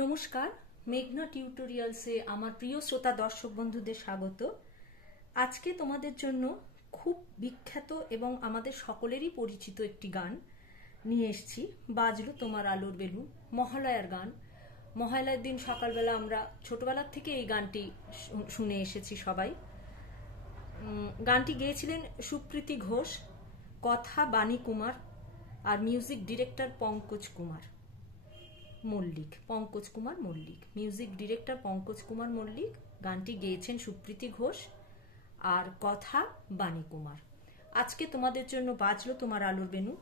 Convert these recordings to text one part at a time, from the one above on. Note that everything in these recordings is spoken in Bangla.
নমস্কার, মেঘনা টিউটোরিয়ালসে আমার প্রিয় শ্রোতা দর্শক বন্ধুদের স্বাগত। আজকে তোমাদের জন্য খুব বিখ্যাত এবং আমাদের সকলেরই পরিচিত একটি গান নিয়ে এসেছি। বাজলো তোমার আলোর বেলুন, মহালয়ার গান। মহালয়ার দিন সকালবেলা আমরা ছোটবেলার থেকে এই গানটি শুনে এসেছি সবাই। গানটি গেয়েছিলেন সুপ্রীতি ঘোষ, কথা বাণী কুমার, আর music director Pankaj Kumar Mallick. Music director Pankaj Kumar Mallick. গানটি গেয়েছেন সুপ্রীতি ঘোষ আর কথা বাণী কুমার। আজকে তোমাদের জন্য বাজলো তোমার আলোর বেনু।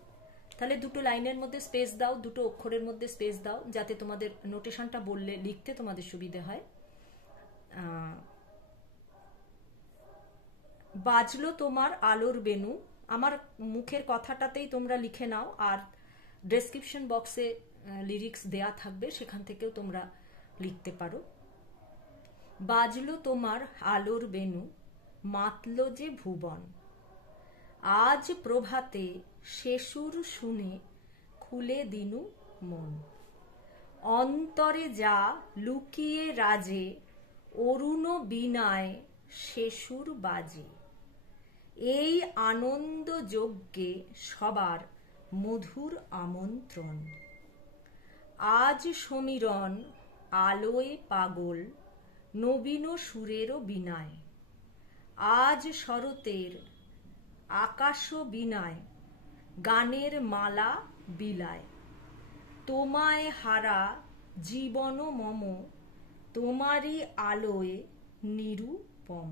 তাহলে দুটো লাইনের মধ্যে স্পেস দাও, দুটো অক্ষরের মধ্যে স্পেস দাও, যাতে তোমাদের নোটেশনটা বললে লিখতে তোমাদের সুবিধে হয়। বাজলো তোমার আলোর বেনু, আমার মুখের কথাটাতেই তোমরা লিখে নাও, আর ডেসক্রিপশন বক্সে লিরিক্স দেয়া থাকবে, সেখান থেকেও তোমরা লিখতে পারো। বাজলো তোমার আলোর বেনু, মাতলো যে ভুবন, আজ প্রভাতে শেষুর শুনে খুলে দিনু মন, অন্তরে যা লুকিয়ে রাজে অরুণ বীণায় শেষুর বাজে, এই আনন্দ যজ্ঞে সবার মধুর আমন্ত্রণ, আজ সমীরণ আলোয় পাগল নবীন সুরেরও বীণায়, আজ শরতের আকাশ বীণায় গানের মালা বিলায়, তোমায় হারা জীবন মম তোমারই আলোয় নিরুপম,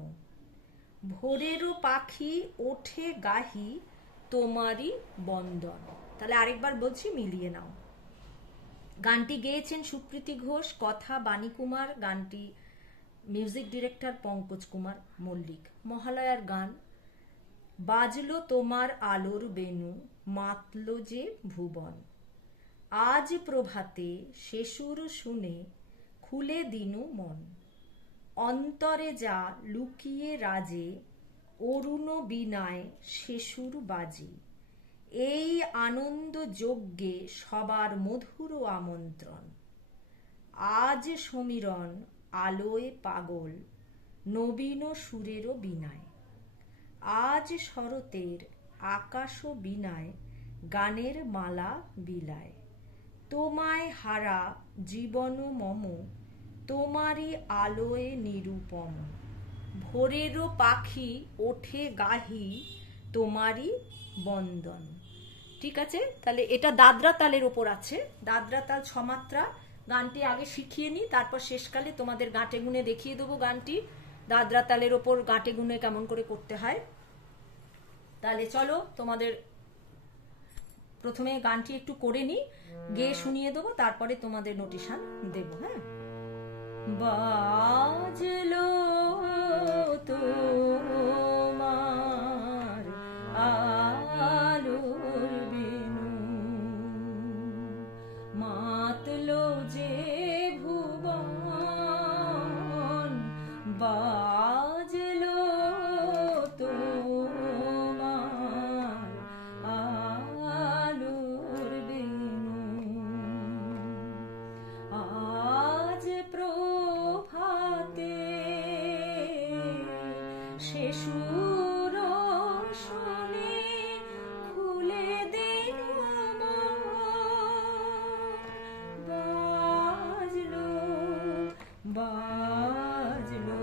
ভোরেরও পাখি ওঠে গাহি তোমারই বন্দন। তাহলে আরেকবার বলছি, মিলিয়ে নাও। গানটি গেয়েছেন সুপ্রীতি ঘোষ, কথা বাণী কুমার, গানটি মিউজিক ডিরেক্টর পঙ্কজ কুমার মল্লিক। মহালয়ার গান। বাজলো তোমার আলোর বেনু, মাতলো যে ভুবন, আজ প্রভাতে শেষুর শুনে খুলে দিনু মন, অন্তরে যা লুকিয়ে রাজে অরুণ বীণায় শেষুর বাজে, এই আনন্দ যজ্ঞে সবার মধুর আমন্ত্রণ, আজ সমীরণ আলোয় পাগল নবীন সুরেরও বীণায়, আজ শরতের আকাশ বীণায় গানের মালা বিলায়, তোমায় হারা জীবন মম তোমারই আলোয় নিরুপম, ভোরেরও পাখি ওঠে গাহি তোমারই বন্দন। ঠিক আছে, তাহলে এটা দাদরা তালের ওপর আছে। দাদরা তাল 6 মাত্রা। গানটি আগে শিখিয়ে নি, তারপর শেষকালে তোমাদের গাঁটে গুনে দেখিয়ে দেবো গানটি দাদরা তালের ওপর গাঁটে গুনে কেমন করে করতে হয়। তাহলে চলো, তোমাদের প্রথমে গানটি একটু করে নি, গেয়ে শুনিয়ে দেবো, তারপরে তোমাদের নোটিশন দেবো। হ্যাঁ, বাজলো তোমার আলোর বেনু, মাতলো যে ভুবন, বাজলো তোমার আলোর বেনু, আজ প্রভাতে শেষুর শুনে খুলে দিনু মন, বাজলো বাজলো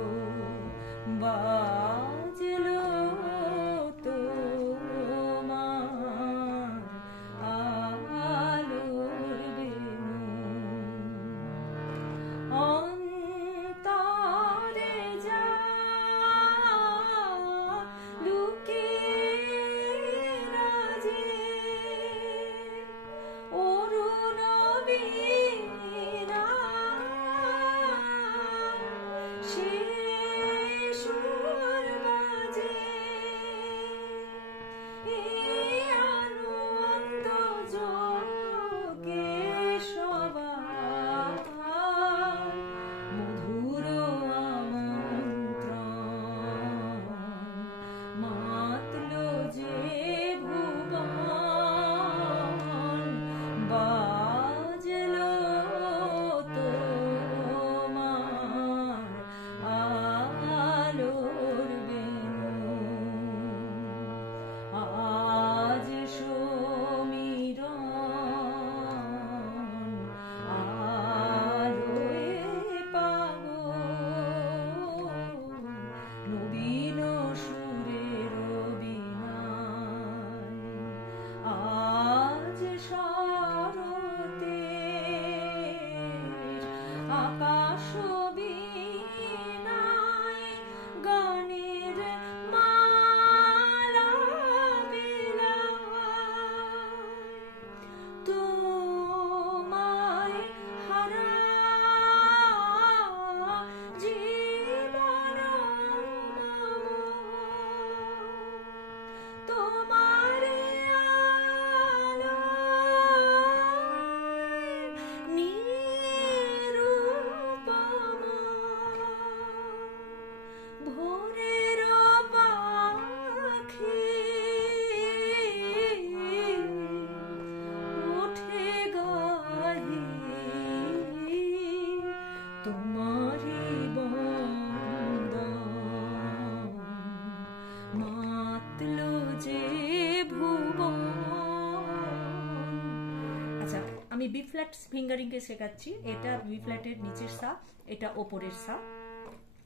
ফ্ল্যাট ফিঙ্গারিং কে শেখাচ্ছি। এটা বি ফ্ল্যাটের নিচের সা, এটা ওপরের সা।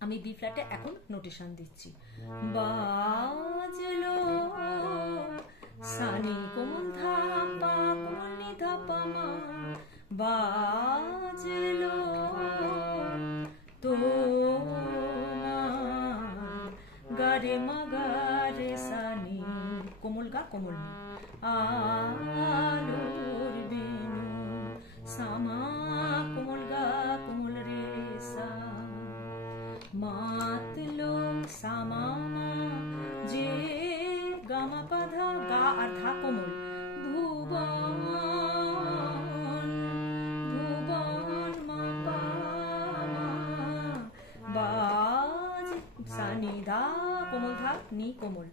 আমি বি ফ্ল্যাটে এখন নোটেশন দিচ্ছি। বাজলো সানি কোমল ধা পা কোমল নি ধা পা মা, বাজলো তোমার গা রে মা গা রে সানি কোমল গা কোমল নি, আলোর বেনু সামা কোমল গা কোমল রে সা, মাতলো সামা যে গামা পাধা গা আর ধা কোমল, ভুবন ভুবন মা পা বাজ সানি ধা কোমল ধা নি কোমল,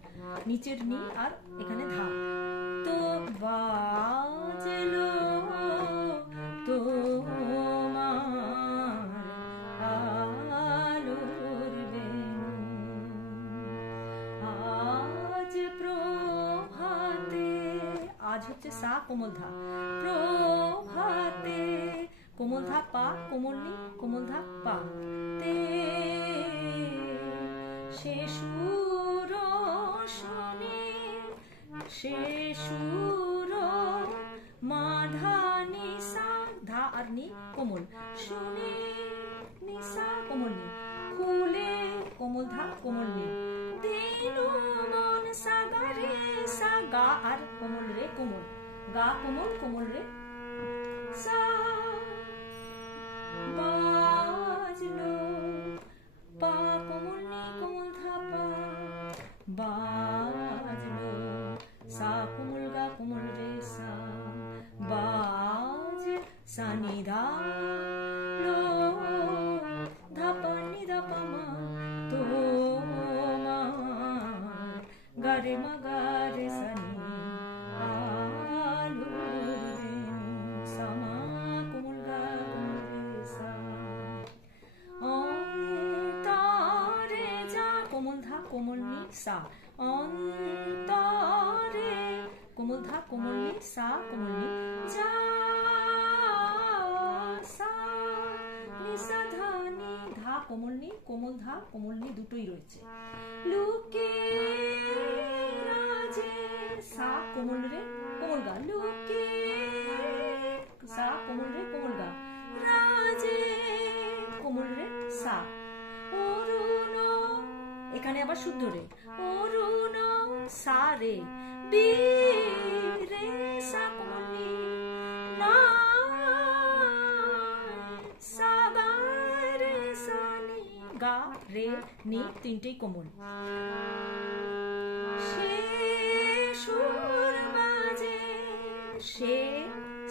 নিচের নি আর এখানে ধা, তো বাজলো তোমার আলোর বেনু, আজ প্রভাতে, আজ হচ্ছে সা কোমল ধা, প্রভাতে কোমল ধা পা কোমল নি কোমল ধা পা, তে সে সুর শুনে সে সুর মাধা নিসা ধা আর নি কোমল, শুনে নিসা কোমল নি, ফুলে কোমল ধা কোমল নি, দিনু মন সা গা রে সা, গা আর কোমল রে কোমল, গা কোমল কোমল রে সা, বাজলো পা কোমল নি কোমল ধা পা, বাজলো সা কোমল গা কোমল রে সা, বাজ সানি ধা লো ধা পা নি ধা পা মা, তোমার গা রে মা গা রে সানি, আলোর বেনু সামা কোমল গা কোমল রে সা, অন্তরে যা কোমল ধা কোমল নি সা, অন্তরে কোমল ধা কোমল নি সা কোমল নি, যা সা নি সা ধা নি ধা কোমল নি কোমল ধা কোমল নি দুটোই রয়েছে, লুকে রাজে সা কোমল রে কোমল গা, লুকে সা কোমল রে কোমল গা, রাজে কোমল রে সা, অরুণ এখানে আবার শুদ্ধ রে, অরুণ সা রে, বি রে সা কোমল নি, না সা গা রে সা নি, গা রে নি তিনটেই কোমল, সে সুর বাজে, সে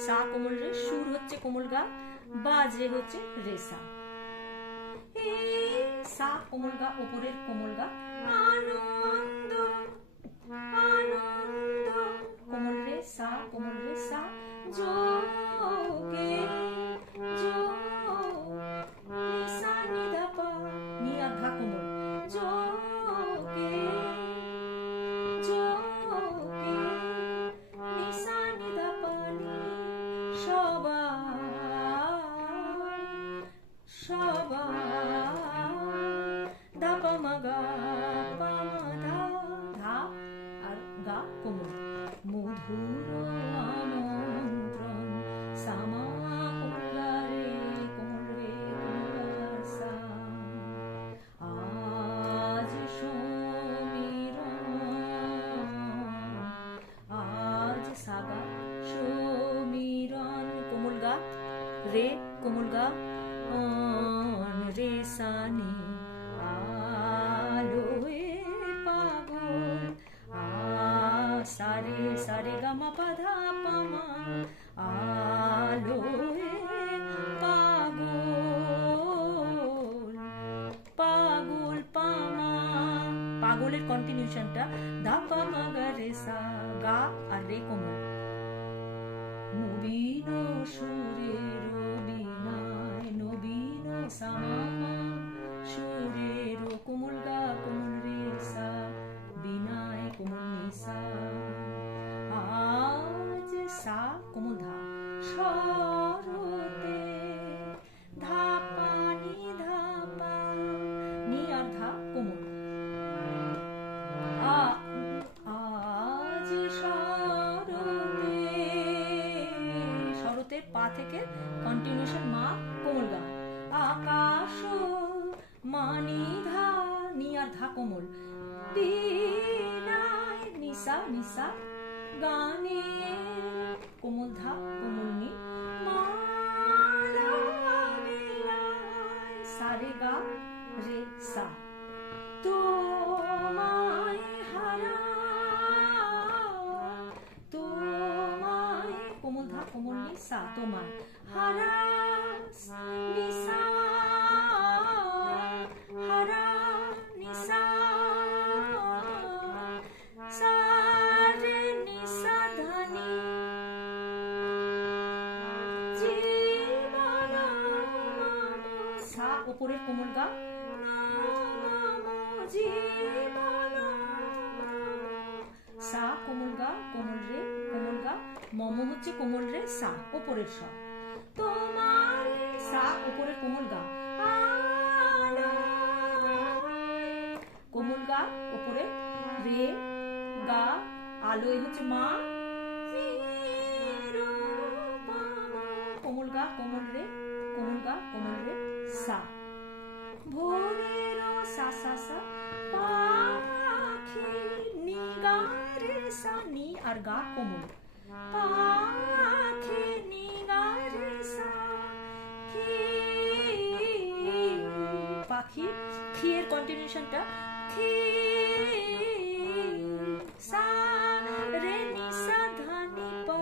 সা কোমল রে, সুর হচ্ছে কোমল গা, বাজে হচ্ছে রে সা, সা কোমল গা উপরের কোমল গা, আনন্দ আনন্দ কোমল রে সা কোমল রে সা, যোগে সা নি ধা পা নি আর ধা কোমল, যোগে নি সা নি ধা পা নি, সবাই ধা পা মা গা পা মা ধা ধা আর গা কোমল, মধুর আমন্ত্রণ সামা কোমল গা রে কোমল রে কোমল গা সা, আজ সমীরণ, আজ সা গা সমীরণ কোমল গা রে কোমল গা রে সা নি, আলোয় পাগল সা রে গা মা পা ধা পা মা, আলোয় পাগল পাগল পা মা, পাগলের কন্টিনিউশনটা ধা পা মা গা রে সা, গা আর রে কোমল, নবীন সুরের বিনায় নবীন সামা, সুরের কোমল গা কোমল রে সা, বিনায় কোমল নি সা, আজ সা কোমল ধা, সর মা কোমল গা, আকাশ মানি ধা, নি আর ধা কোমল, বিনায় নিসা নিসা, গানে কোমল ধা কোমল নি, মালা বিলায়, সা রে গা রে সা, তোমায় হারা, তোমায় কোমল ধা কোমল নি সা, তোমায় হারা নিসা, হারা নিসা, সা রে নিসা ধানি, জীবন সা উপরের কোমল গা, জীবন সা কোমল গা কোমল রে কোমল গা, মম হচ্ছে কোমল রে সা উপরের সা, তোমার সা উপরের কোমল গা, কোমল গা উপরে রে গা, আলো হচ্ছে মা, কোমল গা কোমল রে কোমল গা কোমল রে সা, ভোরের সা সা সা, পাখি নি গা রে সা, নি আর গা কোমল, পাখি নি গা রে সা, পাখি, খি এর কন্টিনিউশনটা, খি সা রে নি সা ধা নি পা,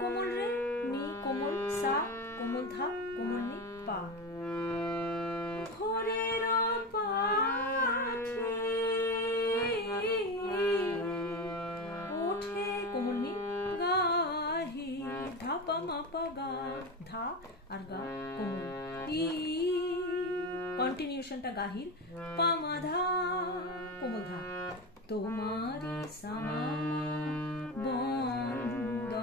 কোমল রে নি কোমল সা, কোমল ধা কোমল নি পা, ভোরের পাখি ওঠে কোমল নি, গাহি ধা পা মা পা গা, ধা আর গা কোমল, ই কন্টিনিউশনটা গাহির, পা মা ধা কোমল ধা, তোমারি সামা বন্দন,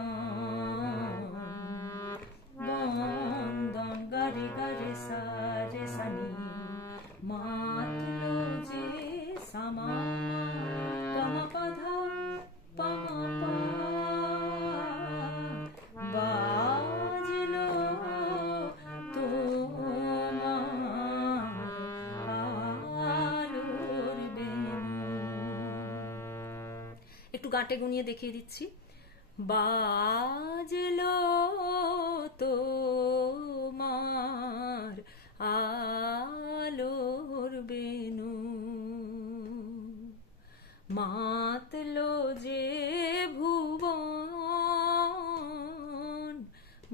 বন্দন গারে গারে সা রে সা নি, মাতলো যে সামা পামা পাধা পামা পা, বাজলো তোমার আলোর বেনু। একটু গাঁটে গুনিয়ে দেখিয়ে দিচ্ছি, বাজলো তোমার আলোর বেনু, মাতলো যে ভুবন,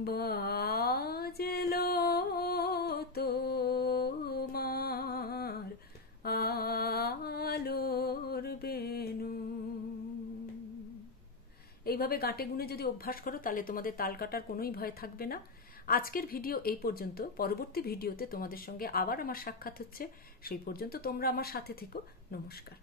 বাজলো তোমার আলোর বেনু। এইভাবে গাঁটে গুনে যদি অভ্যাস করো তাহলে তোমাদের তাল কাটার কোনোই ভয় থাকবে না। আজকের ভিডিও এই পর্যন্ত, পরবর্তী ভিডিওতে তোমাদের সঙ্গে আবার আমার সাক্ষাৎ হচ্ছে, সেই পর্যন্ত তোমরা আমার সাথে থেকো। নমস্কার।